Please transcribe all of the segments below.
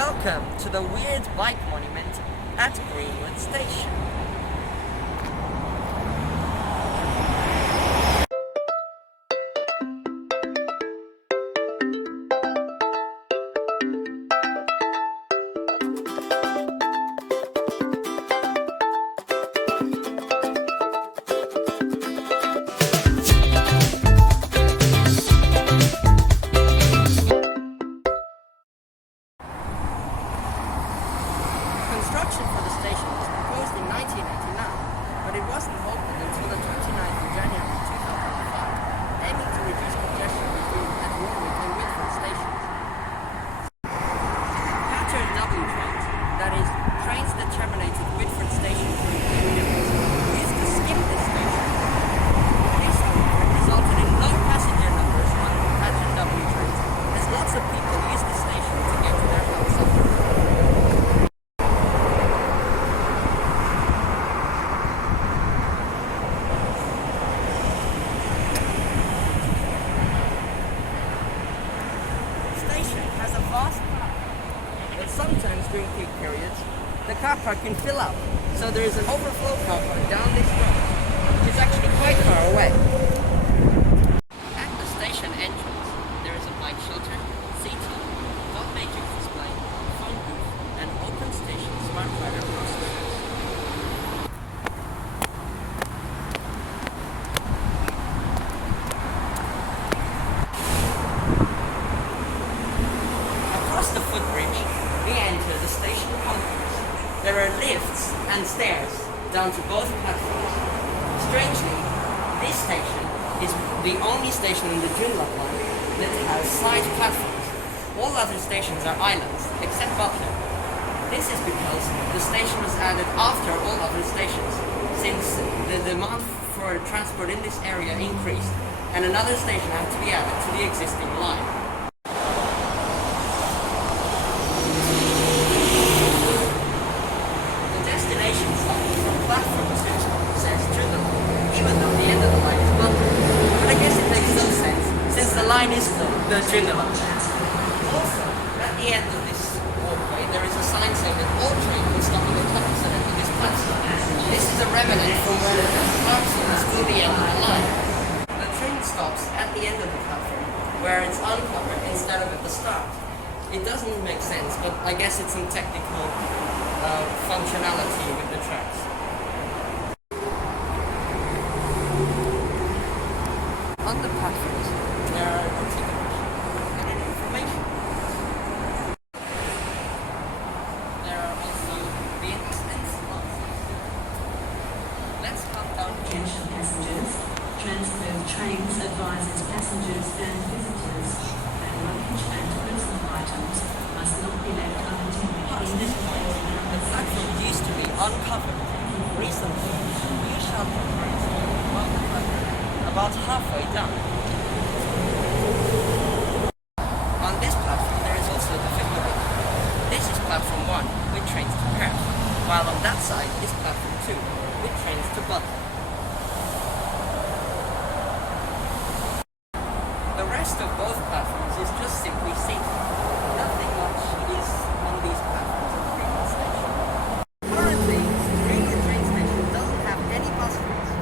Welcome to the weird bike monument at Greenwood Station. Construction for the station was proposed in 1989, but it wasn't opened until the 29th of January 2005, aiming to reduce congestion between at Warwick and Whitford stations. Pattern W trains, that is, trains that terminate at Whitford station through used to skip this station. This, however, resulted in low passenger numbers on Pattern W trains, as lots of people use the station to get to their house after work. Has a vast car park, but sometimes during peak periods, the car park can fill up, so there is an overflow car park down this road, which is actually quite far away. At the station entrance, there is a bike shelter, seating, dot matrix display, phone booth, and open station smart rider processors. Across the footbridge, we enter the station complex. There are lifts and stairs down to both platforms. Strangely, this station is the only station in the Joondalup line that has side platforms. All other stations are islands, except Butler. This is because the station was added after all other stations, since the demand for transport in this area increased, and another station had to be added to the existing line. Destination sign from platform 6 says Joondalup, even though the end of the line is Butler. But I guess it makes some sense, since the line is the Joondalup. Also, at the end of this walkway, there is a sign saying that all trains will stop at the opposite end of this platform. This is a remnant from where the platform is to the end of the line. The train stops at the end of the platform, where it's uncovered instead of at the start. It doesn't make sense, but I guess it's some technical functionality with the tracks. On the platforms, there are ticket machines and information. There are also bins and slots. Let's come down here. Attention passengers. Transperth Trains advises passengers and visitors that luggage and personal items must not be left unattended Past in this point, the platform used to be uncovered. Recently, new shelter is above the platform, about halfway down. On this platform, there is also the Fitzroy. This is platform 1, with trains to Perth, while on that side is platform 2, with trains to Butler. The rest of both platforms is just simply seating. Nothing much is on these platforms at Greenwood Station. Currently, Greenwood train station doesn't have any bus routes.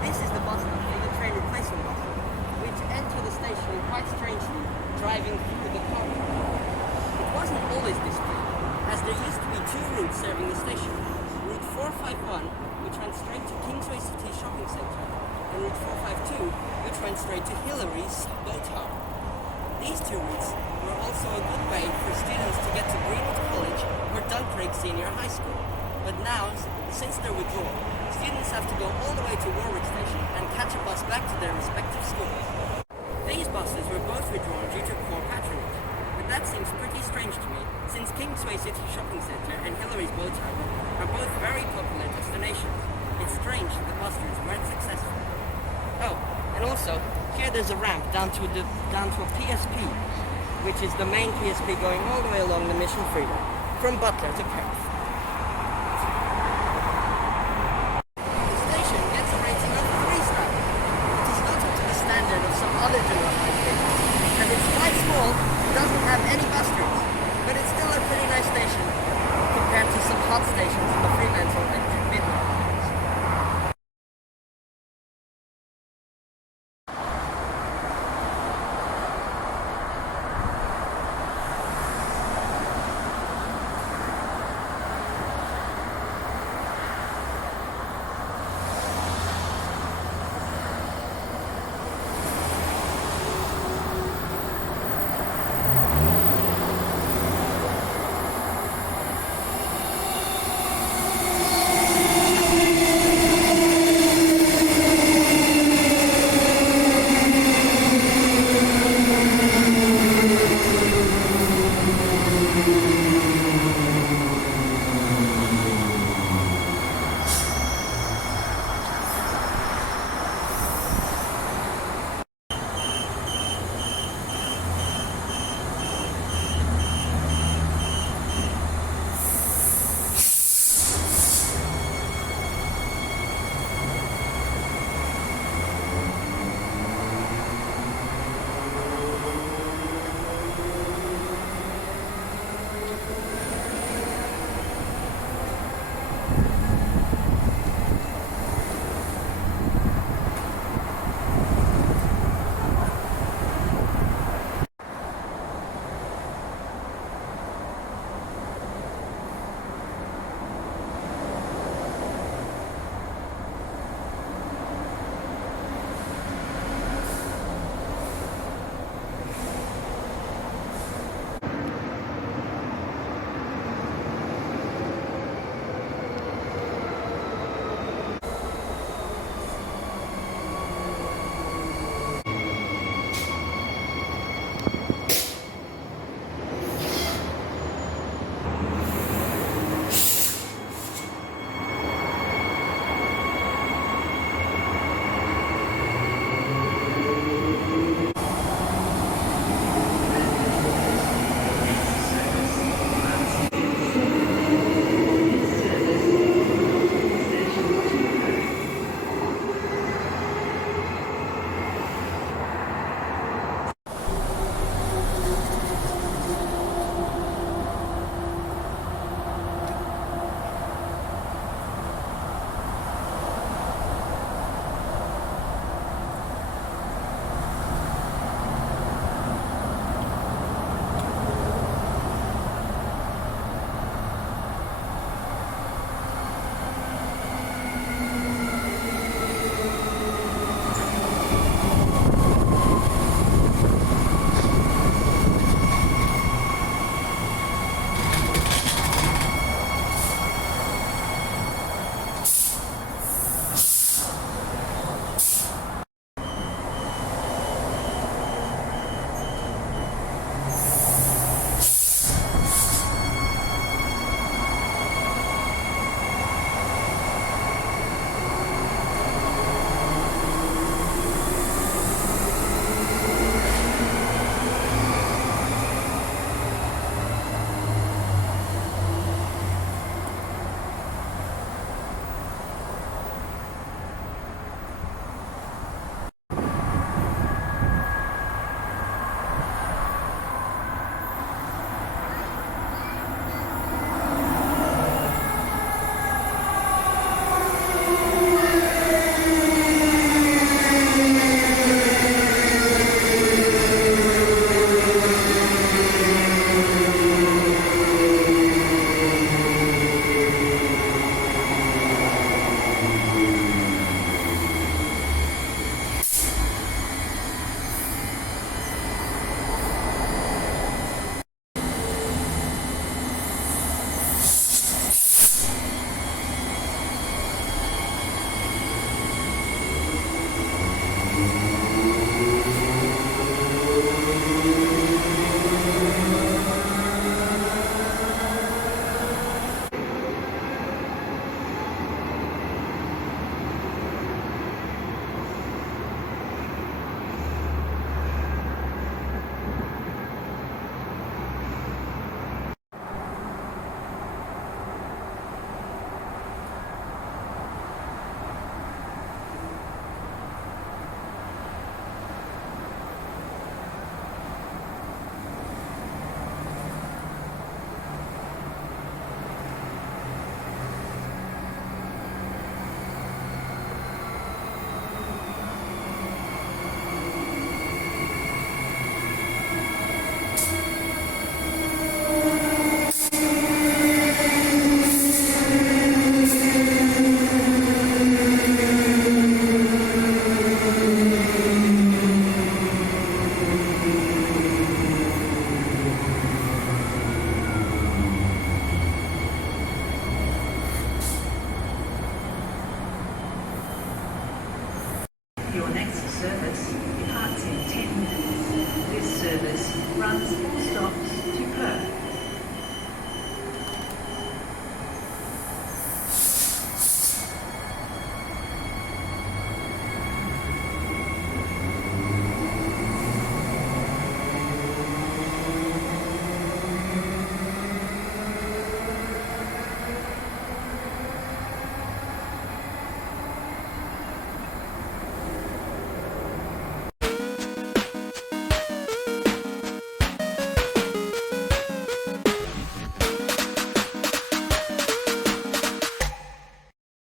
This is the bus stop for the train replacement buses, which enter the station quite strangely, driving through the car park. It wasn't always this way, as there used to be 2 routes serving the station. Route 451, which went straight to Kingsway City Shopping Centre, and Route 452, which went straight to Hillary's Boat Harbour. These 2 routes were also a good way for students to get to Greenwood College or Duncraig Senior High School. But now, since their withdrawal, students have to go all the way to Warwick Station and catch a bus back to their respective schools. These buses were both withdrawn due to poor patronage, but that seems pretty strange to me, since Kingsway City Shopping Centre and Hillary's Boat Harbour are both very popular destinations. It's strange that the bus routes weren't successful. Oh, and also, here there's a ramp down to a PSP, which is the main PSP going all the way along the Mission Freedom, from Butler to Perth. The station gets a rating of 3-star, which is not up to the standard of some other Joondalup line stations, and it's quite small, doesn't have any bus routes, but it's still a pretty nice